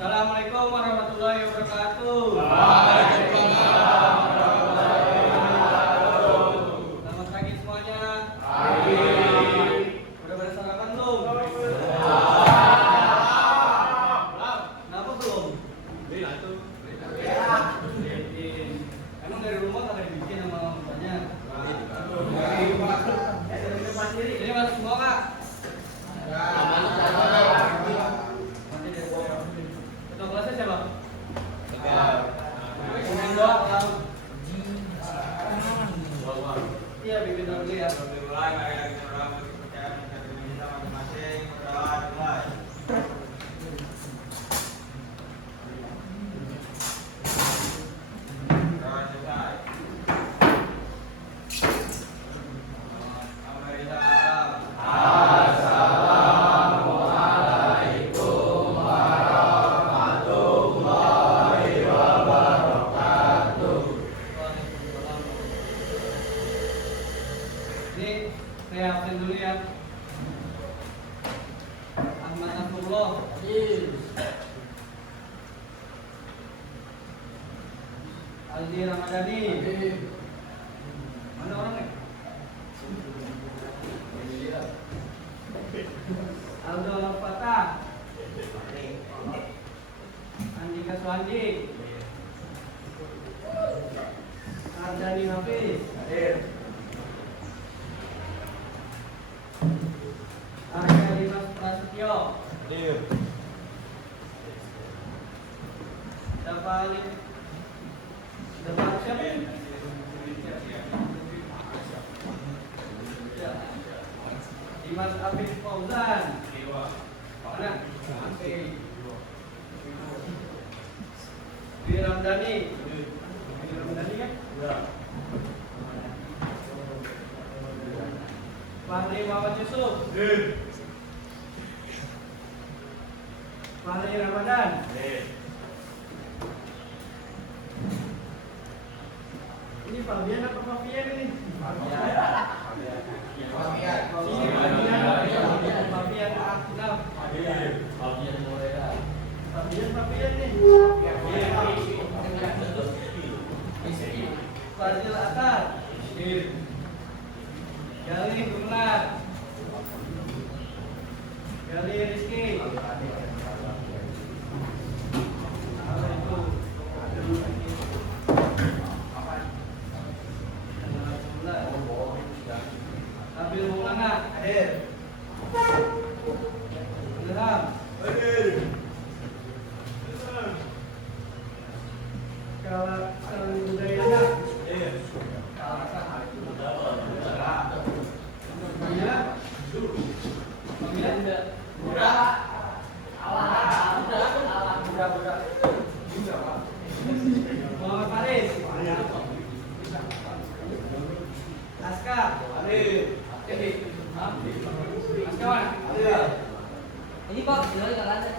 Assalamualaikum warahmatullahi wabarakatuh. Waalaikumsalam warahmatullahi wabarakatuh. Selamat pagi semuanya. Pagi. Udah pada sarapan belum? Kenapa belum? Bila tuh. Bikin. Emang dari rumah kagak dibikin sama bapaknya? Ini masuk semua kak? Ketua kelasnya siapa? Bimbing doa kalau iya bimbing doa dulu ya. Ini saya absen dulu ya. Ahmad Nasrullah. Aldi Ramadhani. Mana orangnya? Aldo Al-Fatah. Andika Suandi. Ardani Hafiz. Arya Dimas Prasetyo. Dapat siapa? Dimas Afif Fauzan. Mana? Dwi Ramdhani. Dwi Ramdhani kan? Fahri Muhammad Yusuf. Fahri Ramadan. Ini Fabian apa Fabian ini? Fabian Akhnaf. Fabian nih. Fadil Atar. Gali Gumelar. Gali Rizky. Nabil Maulana. Ilham. Kalau Budayana. Muhammad Faris. Aska. Aska mana? Ini Pak, jualnya nggak ada.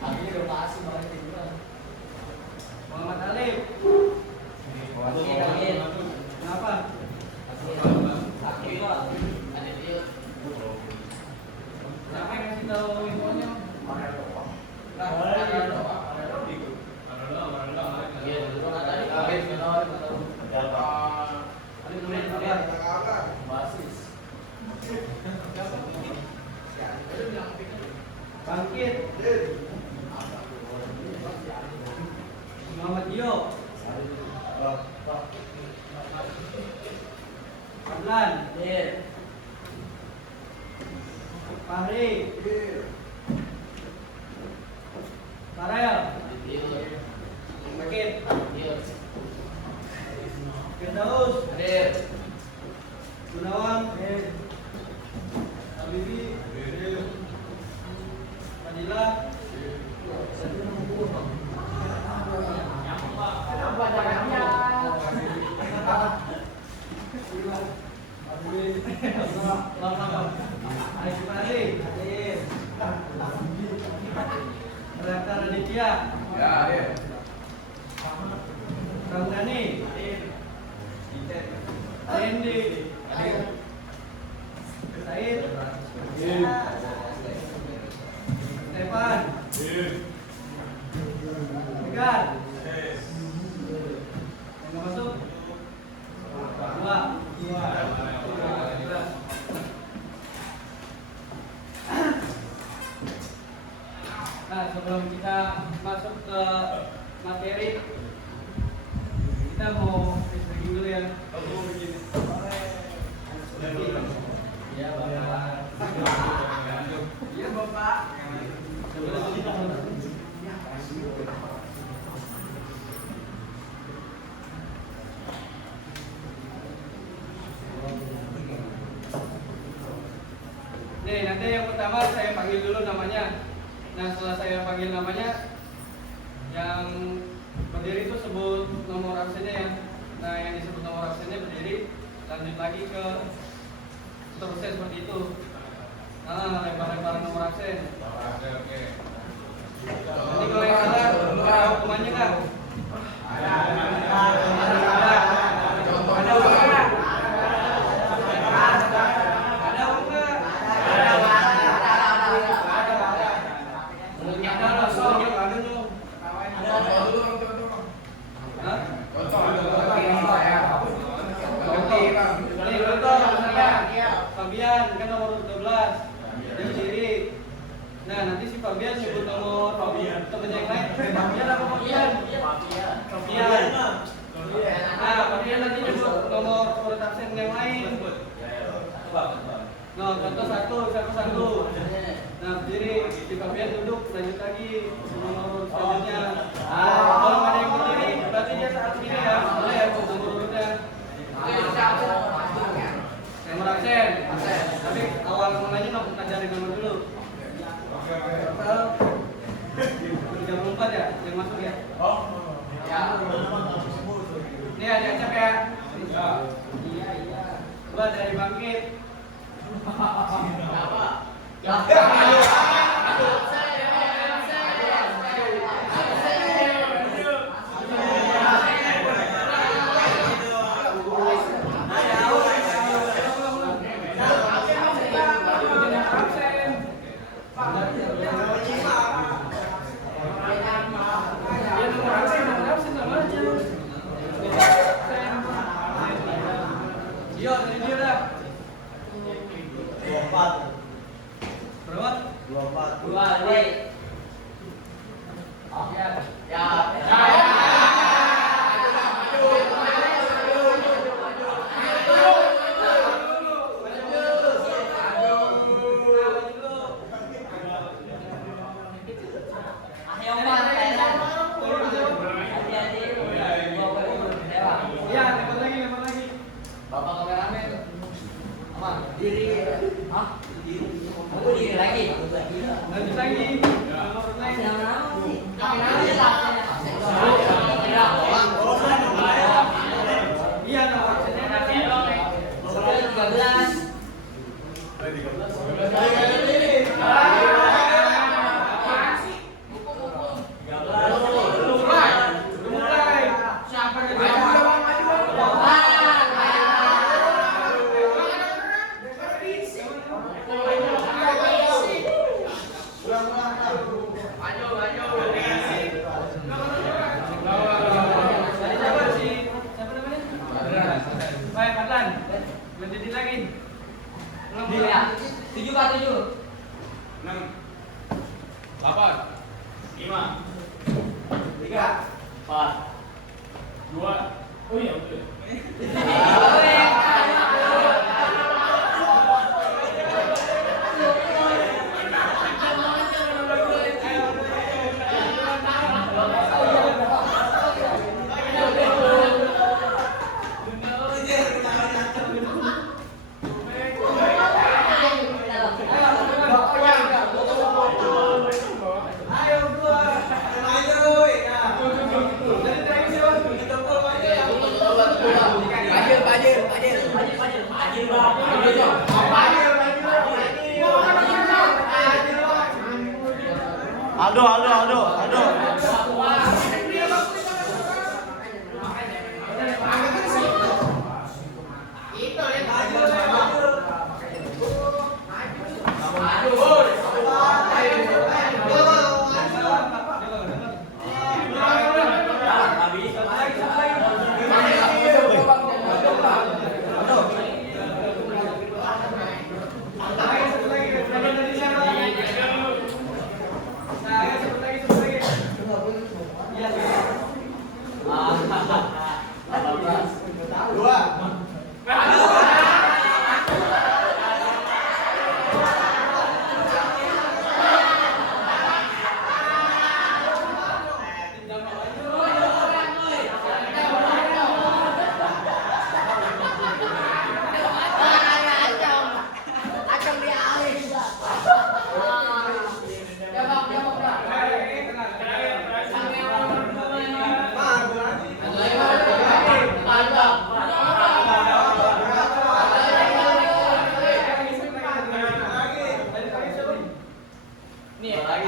Akhirnya udah pasti banget juga. Muhammad Alif. Kenapa? Akhirnya ada dia. Siapa yang ngasih tahu infonya? Bangkit. Muhammad Dio. Adlan. Fahri. Farel. Bangkit. Firdaus. Gunawan. Habibi. Fadila. Rektor Aditya. Ramdhani. Randy. Said. Evan. Tegar. Yang nggak masuk? Dua. Nah, sebelum kita masuk ke materi, kita mau breaking dulu ya. Iya, Bapak. Iya, Bapak. Nih, nanti yang pertama saya panggil dulu namanya. Nah, setelah saya panggil namanya, yang berdiri itu sebut nomor absennya ya. Nah, yang disebut nomor absennya berdiri, lanjut lagi ke seterusnya seperti itu. Nah, lempar-lemparan nomor absen. Oke. Jadi kalau yang salah, ada hukumannya nggak? Ada. Ada hukuman nggak? Ada hukuman nggak? Ada langsung, ada tuh. Hah? Nih, contoh misalnya Fabian kan nomor 12. Dia berdiri. Nah, nanti si Fabian nyebut nomor temennya yang lain. Fabian apa Fabian? Fabian. Nah, Fabian nanti nyebut nomor urut absen yang lain. Nah, contoh satu. Nah, berdiri, si Fabian duduk, lanjut lagi nomor selanjutnya. Nah, kalau ada yang berdiri, berarti dia saat ini ya, boleh ya nomor urutnya. Nomor absen. Tapi awal mulanya ngajarin nomor dulu. Total 34 ya, yang masuk ya. Ini ada acak ya. Iya. Coba dari bangkit. Yo, dari dia dah. 24. Berapa? 24. 2 nih. Ya. Iya, lempar lagi. Bapak kameramen. Aman. Diri. Hah? Aku diri lagi. Lanjut lagi. Nomor lain. Iya, nomor absennya. 13. Mulai. Siapa yang Baik, Fadlan. Lanjutin lagi. Diri ya. 7 Pak 7. 6 8 5 3. 4. 2. Oh iya, betul. Aldo. Aduh.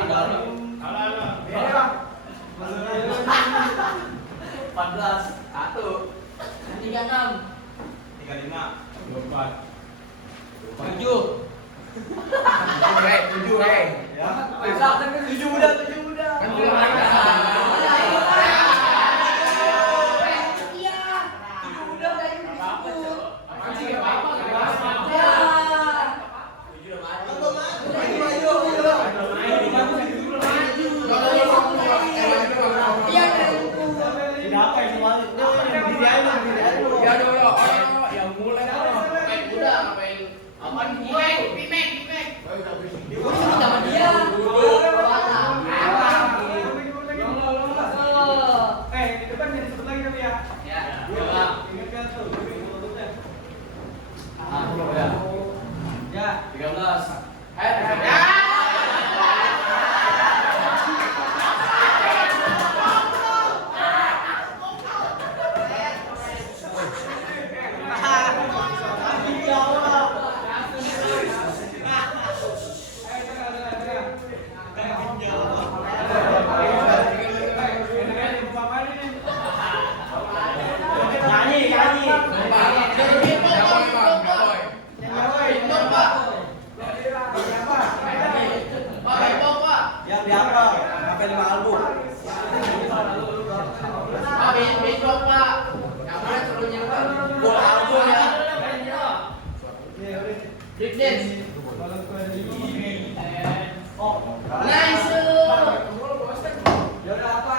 14. 1. 36. 35. 24. 7. Tujuh, ya. Tujuh udah. Kan belum ada. Di depan jadi sebut lagi tapi ya. Ingat kan tuh, tutupnya. Ya. 13. Yang di apa? Apa 5 album? Gol album ya. Break dance. Ya udah apa?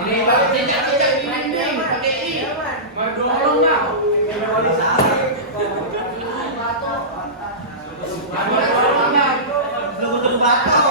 Ini pakai dinding. Pakai ini. Mendorong enggak? Belum bakal.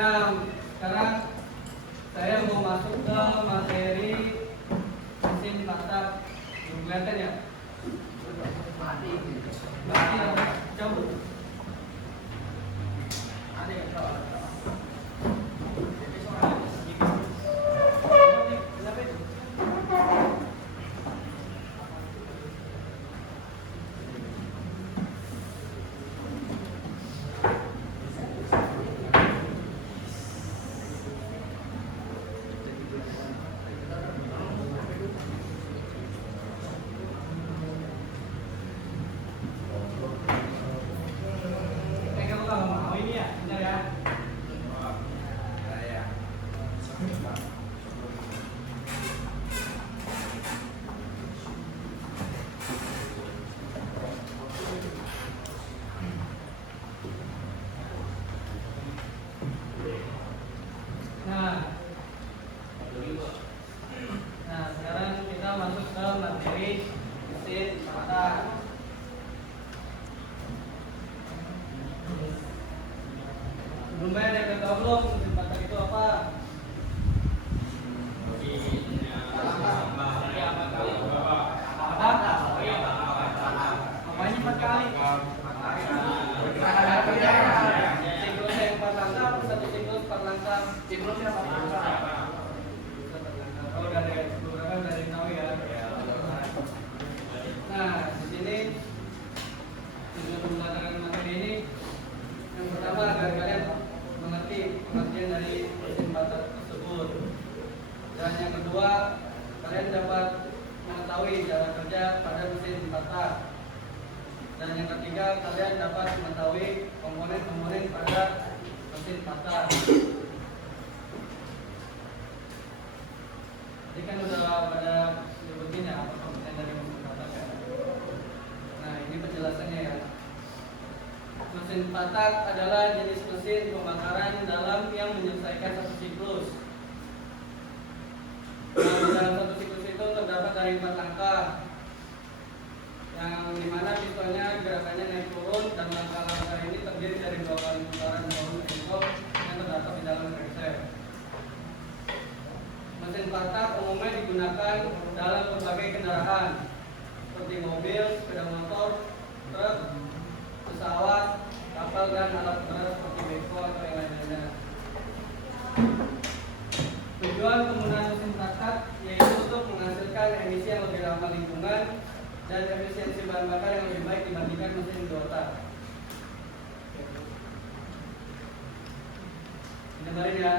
Nah, sekarang saya mau masuk ke materi mesin mata. Belum kelihatan ya? Mati apa? Cabut. Ada yang tahu? Kenapa itu? berdiri, mesin patah. Sebelumnya ada yang tahu belum mesin patah itu apa? Apanya 4 kali? Siklus yang 4 langkah atau satu siklus 4 langkah? Siklusnya apa? Kalau dari beberapa dari tahu ya. Nah, di sini tujuan pembelajaran materi ini yang pertama agar kalian mengerti pengertian dari mesin patah tersebut. Dan yang kedua, kalian dapat mengetahui cara kerja pada mesin patah. Dan yang ketiga, kalian dapat mengetahui komponen-komponen pada mesin patah. Tadi kan udah pada nyebutin ya apa komponen dari mesin patah kan. Nah, ini penjelasannya ya. Mesin patah adalah jenis mesin pembakaran dalam yang menyelesaikan satu siklus. Nah, dalam satu siklus itu terdapat dari 4 langkah, yang dimana pistonnya gerakannya naik turun dan langkah-langkah ini terdiri dari 2 kali putaran baut engkol yang terdapat di dalam crankshaft. Mesin patah umumnya digunakan dalam berbagai kendaraan seperti mobil, sepeda motor, truk, pesawat, kapal dan alat berat seperti beko atau yang lainnya. Tujuan penggunaan mesin patah yaitu untuk menghasilkan emisi yang lebih ramah lingkungan dan efisiensi bahan bakar yang lebih baik dibandingkan mesin biota. Dengerin ya.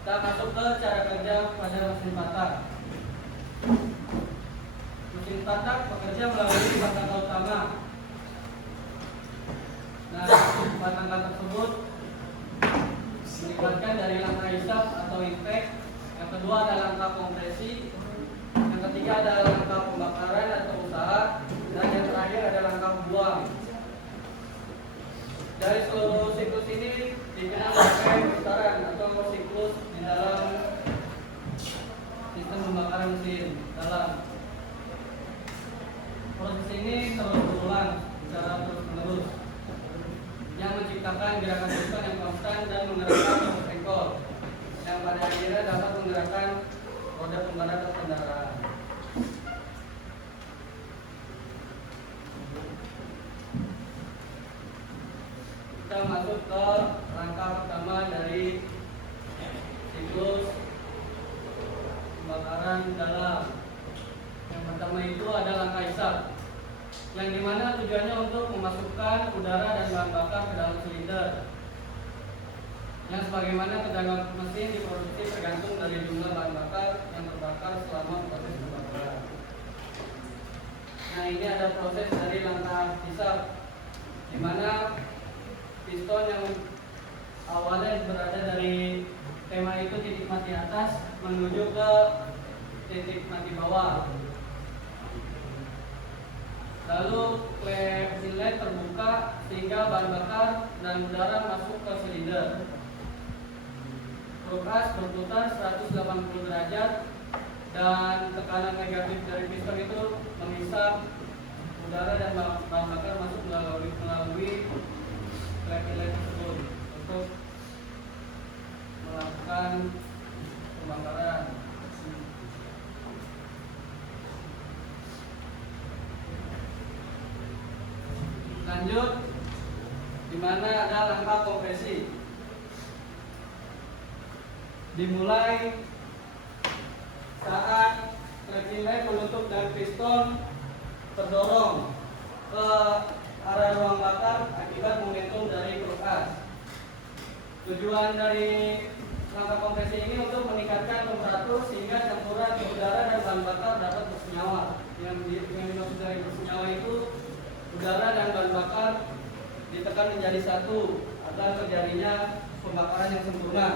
Kita masuk ke cara kerja pada mesin patah. Mesin patah bekerja melalui 4 tangga utama. Nah, 4 tangga tersebut melibatkan dari langkah hisap atau impact. Yang kedua ada langkah kompresi. Yang ketiga ada langkah pembakaran atau usaha. Dan yang terakhir ada langkah buang. Dari seluruh siklus ini dikenal sebagai putaran atau siklus di dalam sistem pembakaran mesin dalam. Proses ini terus berulang secara terus-menerus yang menciptakan gerakan piston yang konstan dan menggerakkan motor engkol yang pada akhirnya dapat menggerakkan roda pembalap kendaraan. Kita masuk ke langkah pertama dari siklus pembakaran dalam. Yang pertama itu ada langkah hisap, yang dimana tujuannya untuk memasukkan udara dan bahan bakar ke dalam silinder. Yang sebagaimana tegangan mesin diproduksi tergantung dari jumlah bahan bakar yang terbakar selama proses pembakaran. Nah, ini ada proses dari langkah hisap, dimana piston yang awalnya berada dari tema itu titik mati atas menuju ke titik mati bawah. Lalu klep inlet terbuka sehingga bahan bakar dan udara masuk ke silinder. Prokas berputar 180 derajat dan tekanan negatif dari piston itu menghisap udara dan bahan bakar masuk melalui klep inlet tersebut untuk melakukan pembakaran. Lanjut, di mana ada langkah kompresi. Dimulai saat klep inlet penutup dan piston terdorong ke arah ruang bakar akibat momentum dari prokas. Tujuan dari langkah kompresi ini untuk meningkatkan temperatur sehingga campuran udara dan bahan bakar dapat bersenyawa. Yang dimaksud dari bersenyawa itu udara dan bahan bakar ditekan menjadi satu agar terjadinya pembakaran yang sempurna.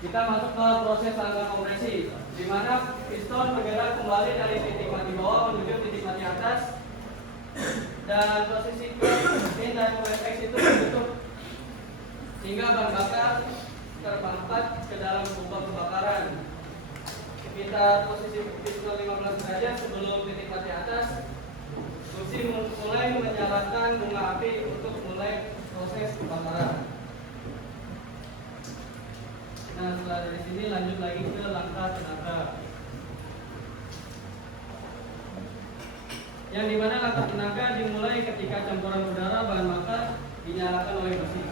Kita masuk ke proses langkah kompresi, di mana piston bergerak kembali dari titik mati bawah menuju titik mati atas dan posisi pin dan klep X itu tertutup sehingga bahan bakar terpampat ke dalam kubah kebakaran. Kita posisi pistol 15 derajat sebelum titik mati atas. Susi mulai menyalakan bunga api untuk mulai proses pembakaran. Nah, setelah dari sini lanjut lagi ke langkah tenaga. Yang dimana langkah tenaga dimulai ketika campuran udara bahan bakar dinyalakan oleh besi.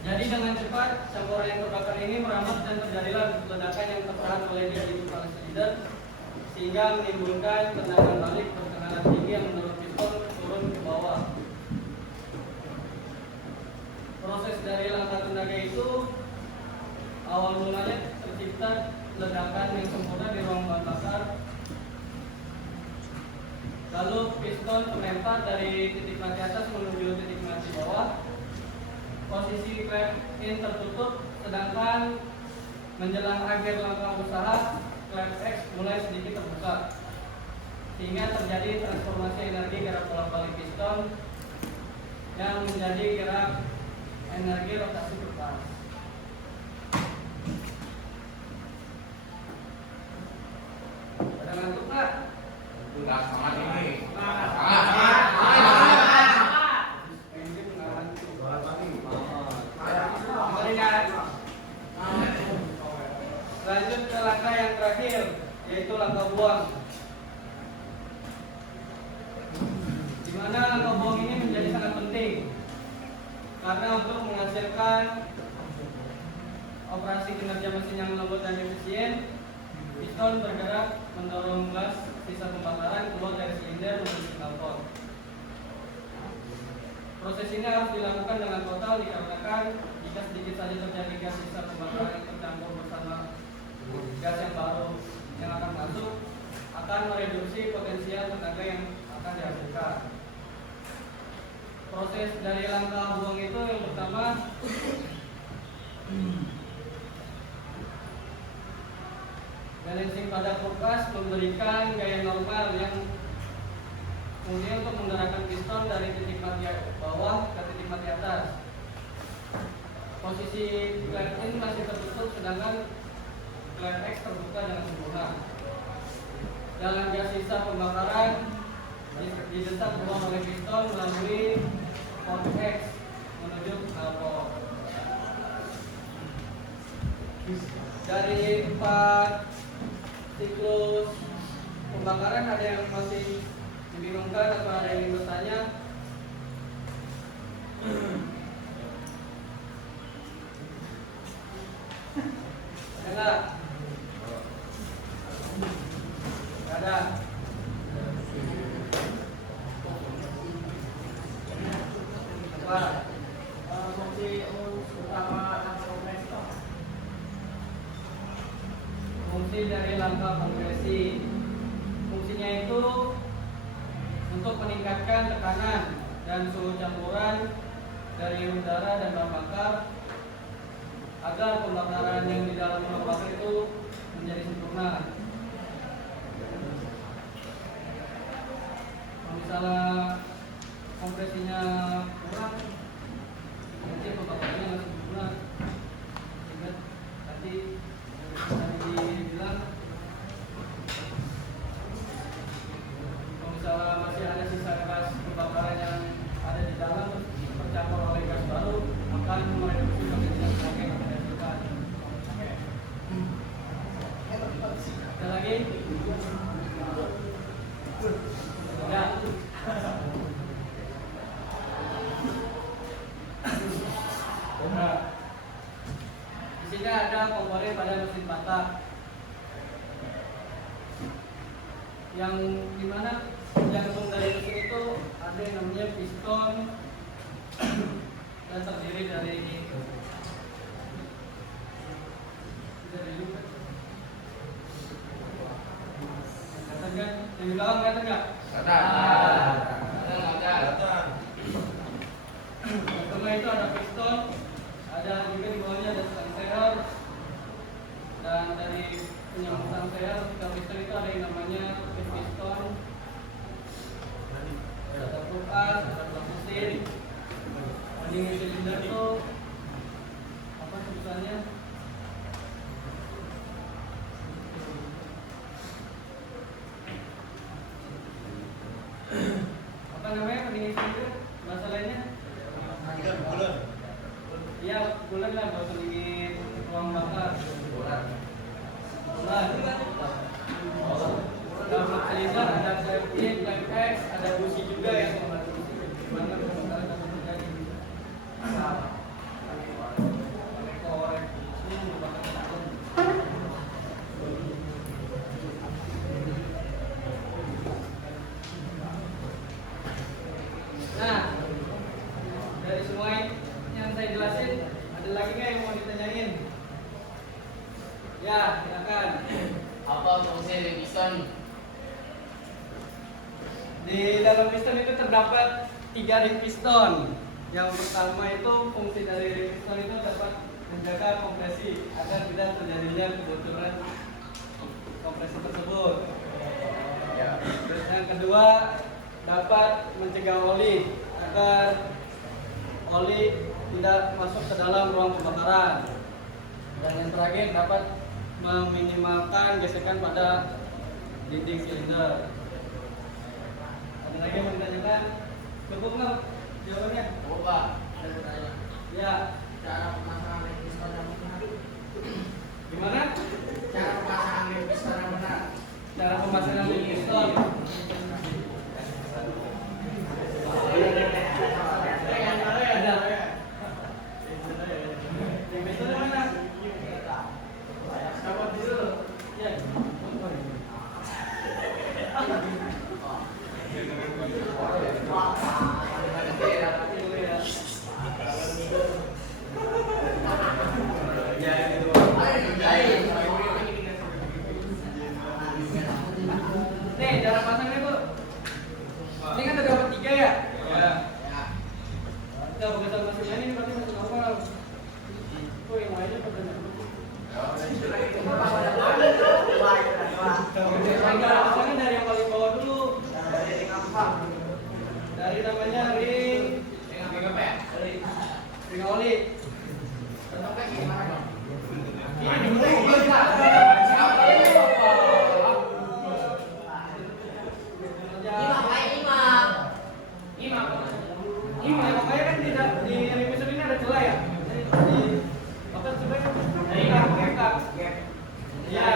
Jadi dengan cepat campuran yang terbakar ini merambat dan terjadilah ledakan yang tertahan oleh di panas silinder sehingga menimbulkan tendangan balik bertekanan tinggi yang mendorong pistol turun ke bawah. Proses dari langkah tenaga itu awal mulanya tercipta ledakan yang sempurna di ruang bahan bakar. Lalu piston melempar dari titik mati atas menuju titik mati bawah. Posisi klep in tertutup, sedangkan menjelang akhir langkah usaha klep X mulai sedikit terbuka, sehingga terjadi transformasi energi gerak bolak-balik piston yang menjadi gerak energi rotasi berpas. Ada ngantuk nggak? Enggak sama ini. Lanjut ke langkah yang terakhir, yaitu langkah buang. Di mana langkah buang ini menjadi sangat penting karena untuk menghasilkan operasi kinerja mesin yang lembut dan efisien, piston bergerak mendorong gas sisa pembakaran keluar dari silinder menuju knalpot. Proses ini harus dilakukan dengan total dikarenakan jika sedikit saja terjadi gas sisa pembakaran yang tercampur bersama gas yang baru yang akan masuk akan mereduksi potensial tenaga yang akan dihasilkan. Proses dari langkah buang itu yang pertama balancing pada kulkas memberikan gaya normal yang kemudian untuk menggerakkan piston dari titik mati bawah ke titik mati atas. Posisi klep in masih tertutup sedangkan klep X terbuka dengan sempurna. Dalam gas sisa pembakaran didesak keluar oleh piston melalui port X menuju knalpot. Dari 4 siklus pembakaran ada yang masih dibingungkan atau ada yang bertanya? Ada nggak? Nggak ada. Apa? Fungsi utama kompresor. Fungsi dari langkah kompresi. Fungsinya itu untuk meningkatkan tekanan dan suhu campuran dari udara dan bahan bakar agar pembakaran yang di dalam bahan bakar itu menjadi sempurna. Kalau misalnya kompresinya kurang, nanti pembakarannya nggak sempurna. Ingat tadi dibilang misalnya masih ada sisa gas kebakaran yang ada di dalam tercampur oleh gas baru akan mereduksi potensi tenaga yang dihasilkan. Ada lagi? Ya. Nah, di sini ada komponen pada mesin patah yang dimana jantung dari mesin itu ada yang namanya piston dan terdiri dari kan? Yang di belakang kelihatan nggak? Pertama itu ada piston, ada juga di bawahnya ada stanseher, dan dari penyambung stanseher ke piston itu ada yang namanya piston kulkas, ada blok mesin. Pendingin silinder tuh apa sebutannya? Apa namanya pendingin silinder? Bahasa lainnya? Iya, bulan lah buat pendingin ruang bakar. Bulan. Dalam blok silinder ada flame in, flame X, ada busi juga yang membantu gimana pembakaran dapat terjadi. Korek, ini membakar kalung. Nah, dari semua yang saya jelasin, ada lagi nggak yang mau ditanyain? Ya, silakan. Apa fungsi piston? Di dalam piston itu terdapat 3 ring piston. Yang pertama itu fungsi dari ring piston itu dapat menjaga kompresi agar tidak terjadinya kebocoran kompresi tersebut. Terus yang kedua dapat mencegah oli agar oli tidak masuk ke dalam ruang pembakaran. Dan yang terakhir dapat meminimalkan gesekan pada dinding silinder. Ada lagi yang mau ditanyakan? Cukup nggak jawabannya? Coba, ada bertanya. Ya. Cara pemasangan ring piston yang benar. Gimana? Cara pemasangan ring piston yang benar. Cara pemasangan ring piston. Ada. Ring piston yang mana? Coba dulu. Ya. Nih, cara pasangnya Bu. Ini kan ada 3 ya? Ya. Kita bukan mesinnya ini berarti mesin normal. Oh, yang lainnya pada cara pasangnya dari yang paling bawah dulu. Dari namanya ring apa ya? ring oli. Bentuknya gimana dong? Ini makanya kan di ring piston ini ada celah ya. Di apa sebenarnya? Gap. Iya,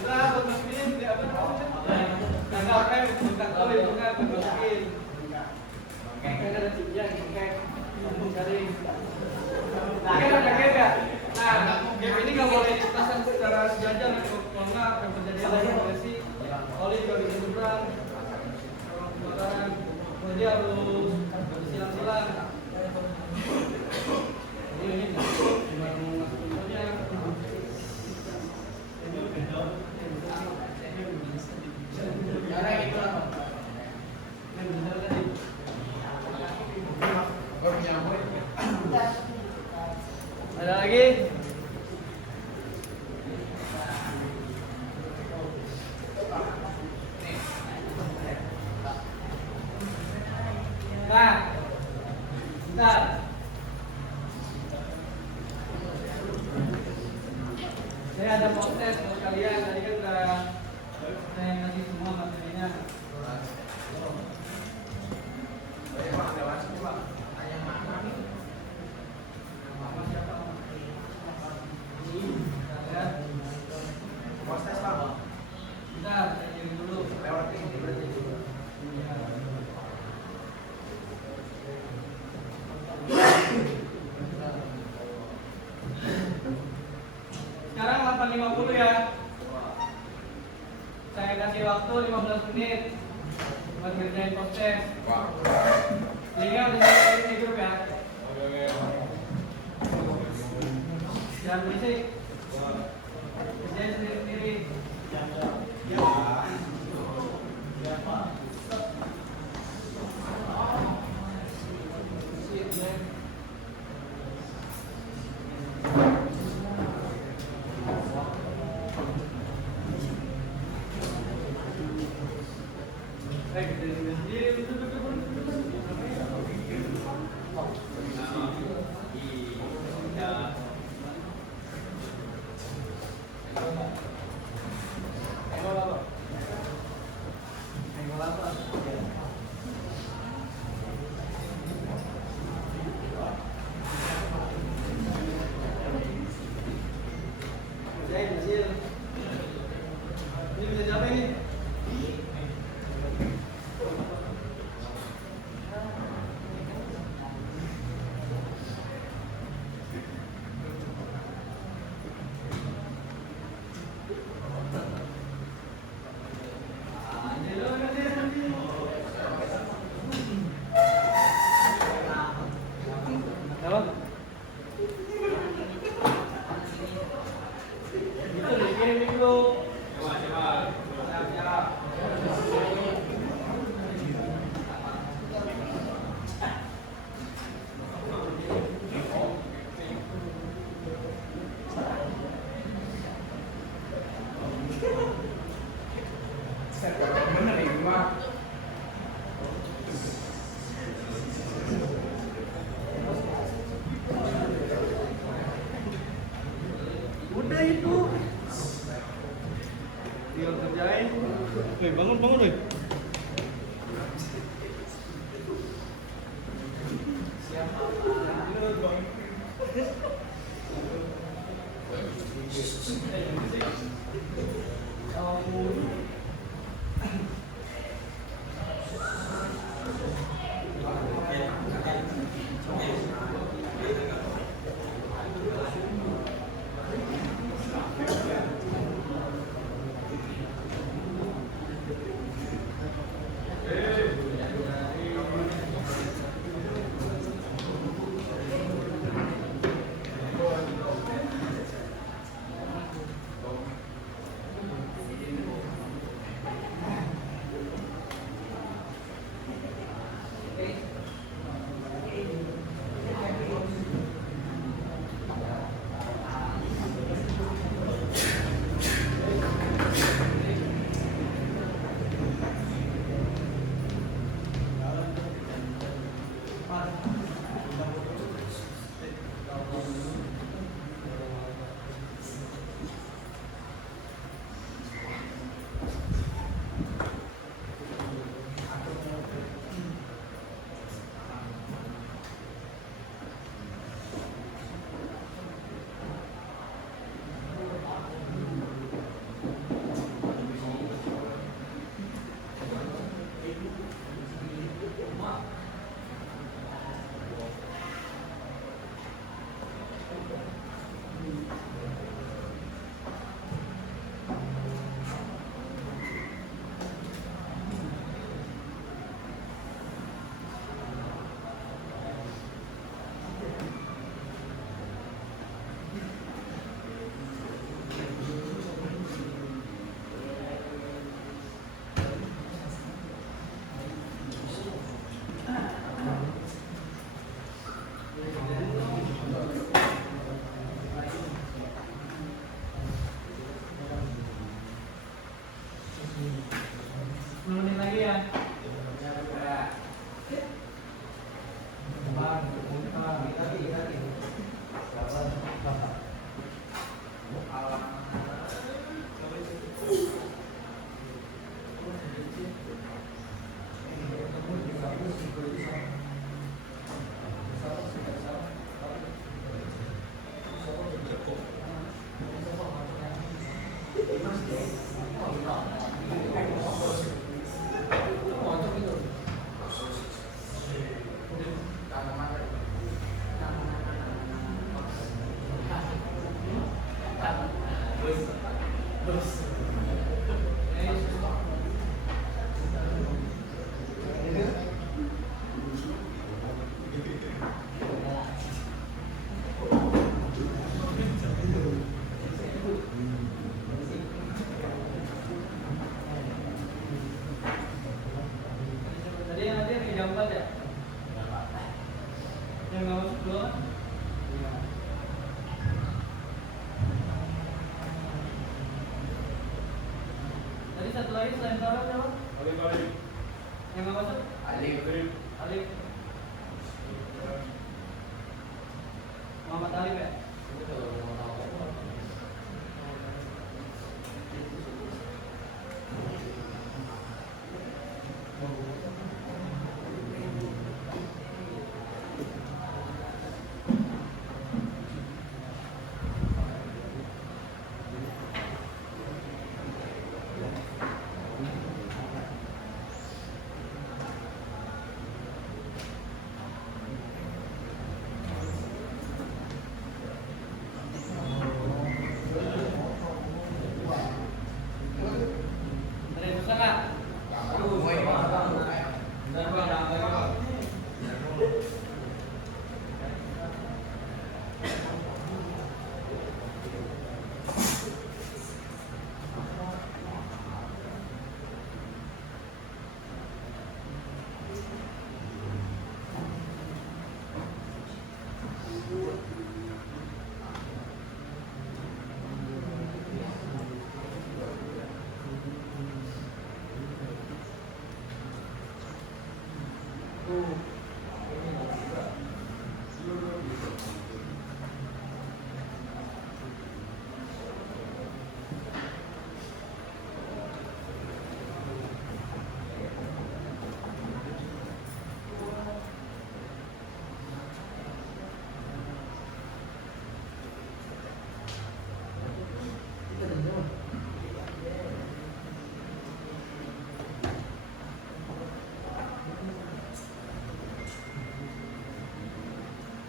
celah buat masukin di apa namanya? Nah, kayak bukan oli bukan masukin. Kayak ada tiga kayak dari. Ini ada gap ya. Nah, gap ini nggak boleh dipasang secara sejajar kalau nggak akan terjadi lagi kompresi. Oli juga bisa nyebrang. Kebakaran. Jadi harus silang-silang. Ini baru masukin aja. Cara gitu lah. Ini benar tadi. Ada lagi? Nah, bentar. Saya ada proses buat kalian. Tadi kan udah saya ngasih semua materinya. Sama siapa? Bentar, saya kirim dulu. Lewat ini berarti. Sekarang 8.50 ya. Saya kasih waktu 15 menit buat ngerjain proses. Linknya udah saya kirim di grup ya. Jangan berisik. Kerjain sendiri-sendiri. Kerjain sendiri. bangun bangun deh.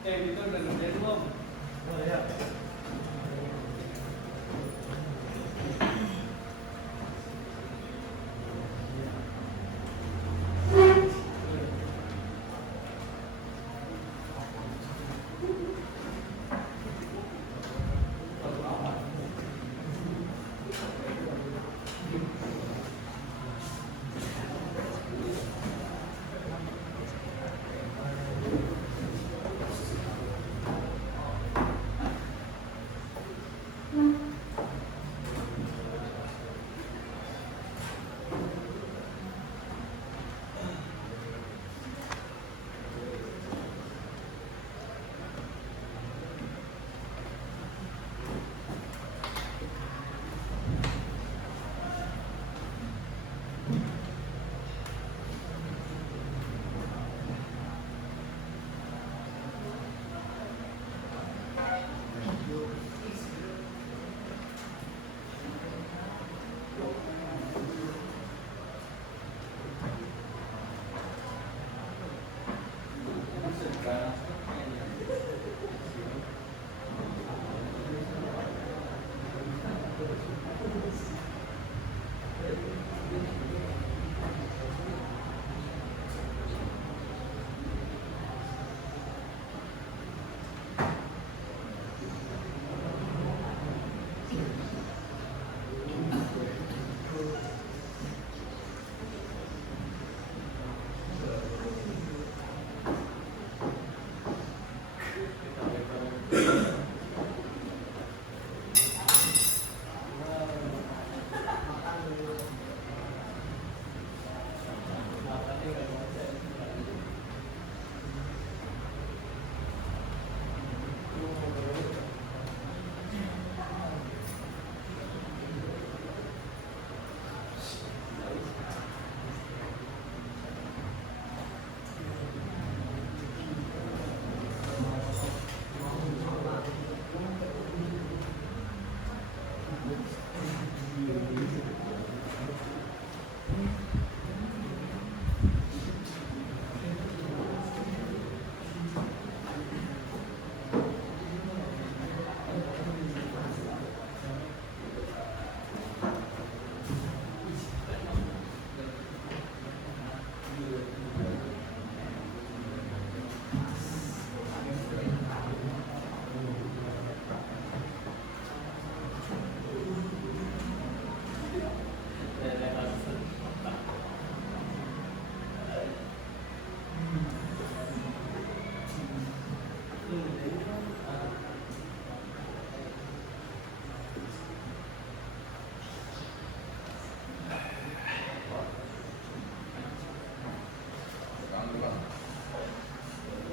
Gitu udah ngerjain belum? Oh ya.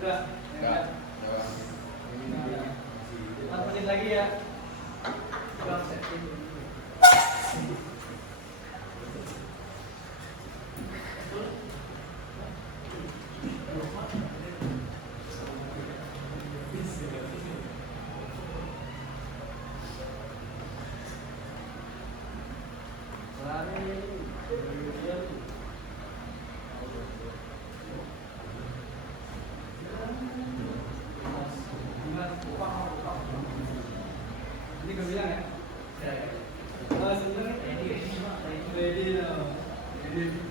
Udah, Enggak. 4 menit lagi ya. Ini gue bilang ya. Oh, sebenarnya ready now. Ready.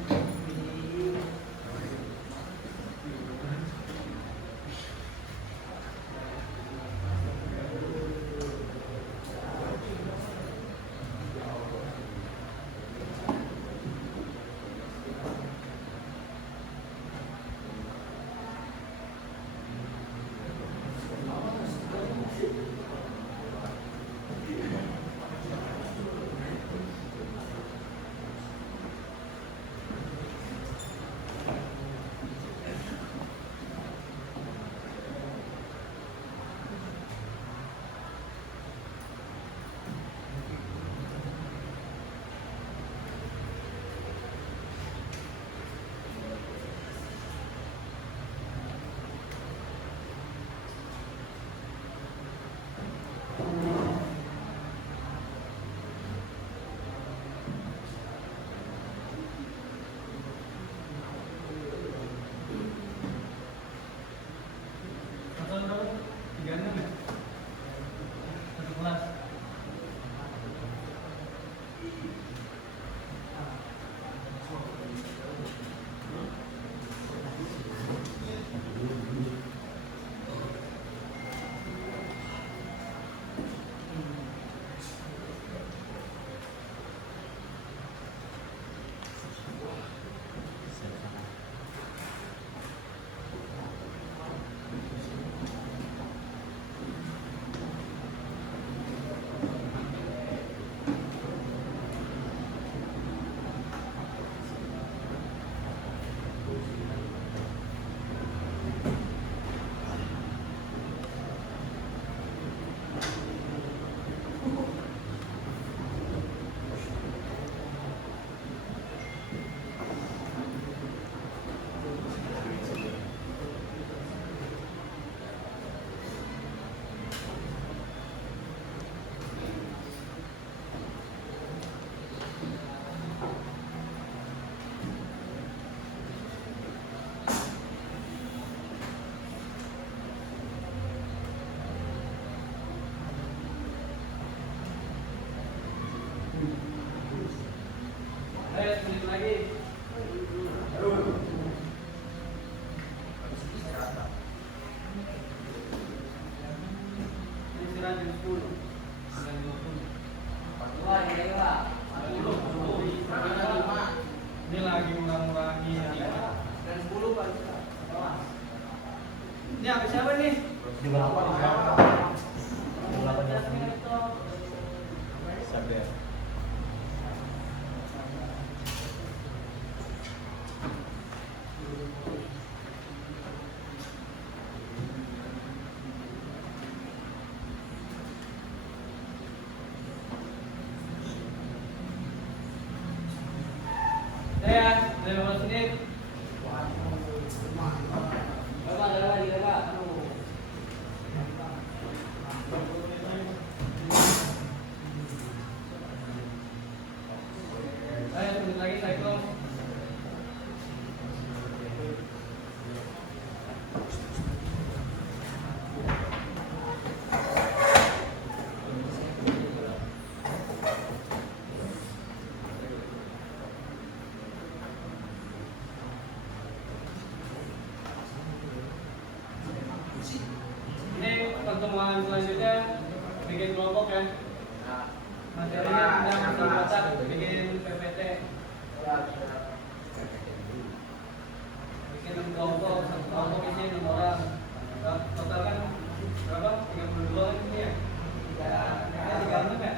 10. 9.50. Ini lagi murah-murahin ya. Dan 10 Pak. Ini habis siapa nih? Sabar. Udah ya, udah 15 menit. Ayo, sebentar lagi saya close. Ini pertemuan selanjutnya bikin kelompok ya. Materinya tidak masih batak, bikin PPT. Bikin 6 kelompok, satu kelompok isi 6 orang. Total kan berapa? 32 ini ya? Ya, 36 ya?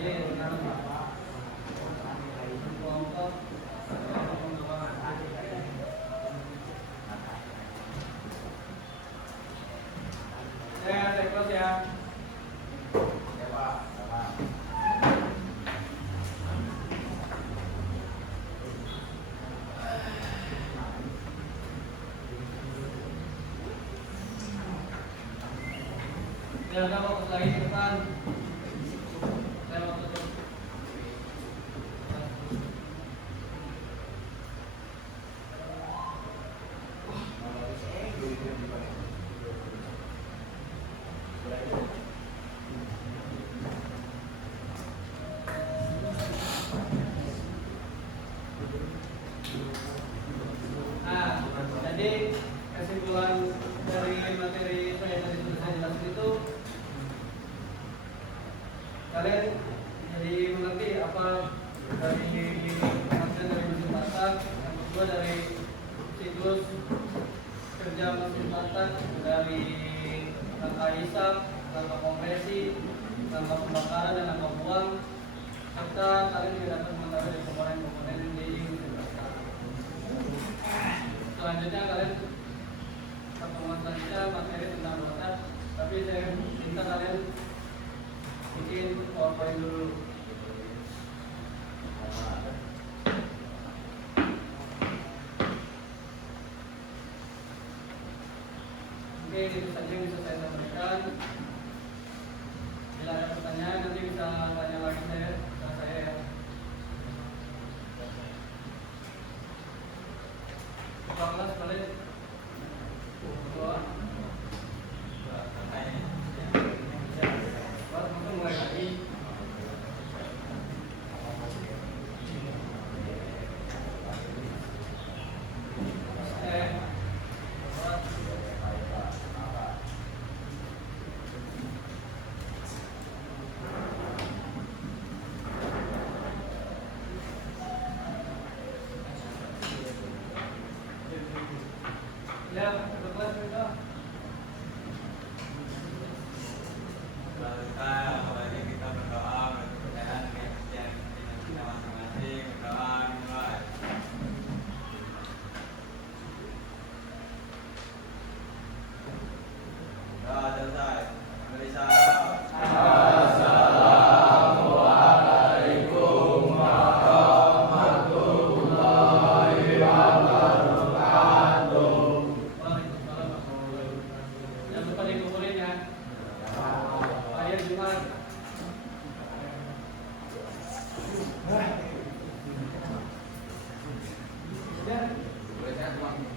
Iya, 36. Kelompok. Saya close ya. Biar nggak fokus lagi ke depan. Saya mau tutup. Nah, jadi kesimpulan dari materi saya tadi sudah saya jelaskan itu, kalian jadi mengerti apa dari hasil dari mesin batak, yang kedua dari siklus kerja mesin batak, dari langkah hisap, langkah kompresi, langkah pembakaran dan langkah buang, serta kalian juga dapat mengetahui dari komponen-komponen di mesin batak. Selanjutnya kalian pertemuan selanjutnya materi tentang batak, tapi saya minta kalian bikin PowerPoint dulu. Oke, itu saja yang bisa saya sampaikan. Bila ada pertanyaan nanti bisa tanya lagi saya ya. Buka kelas balik. Dua. Mulai lagi. Ya, kelas juga.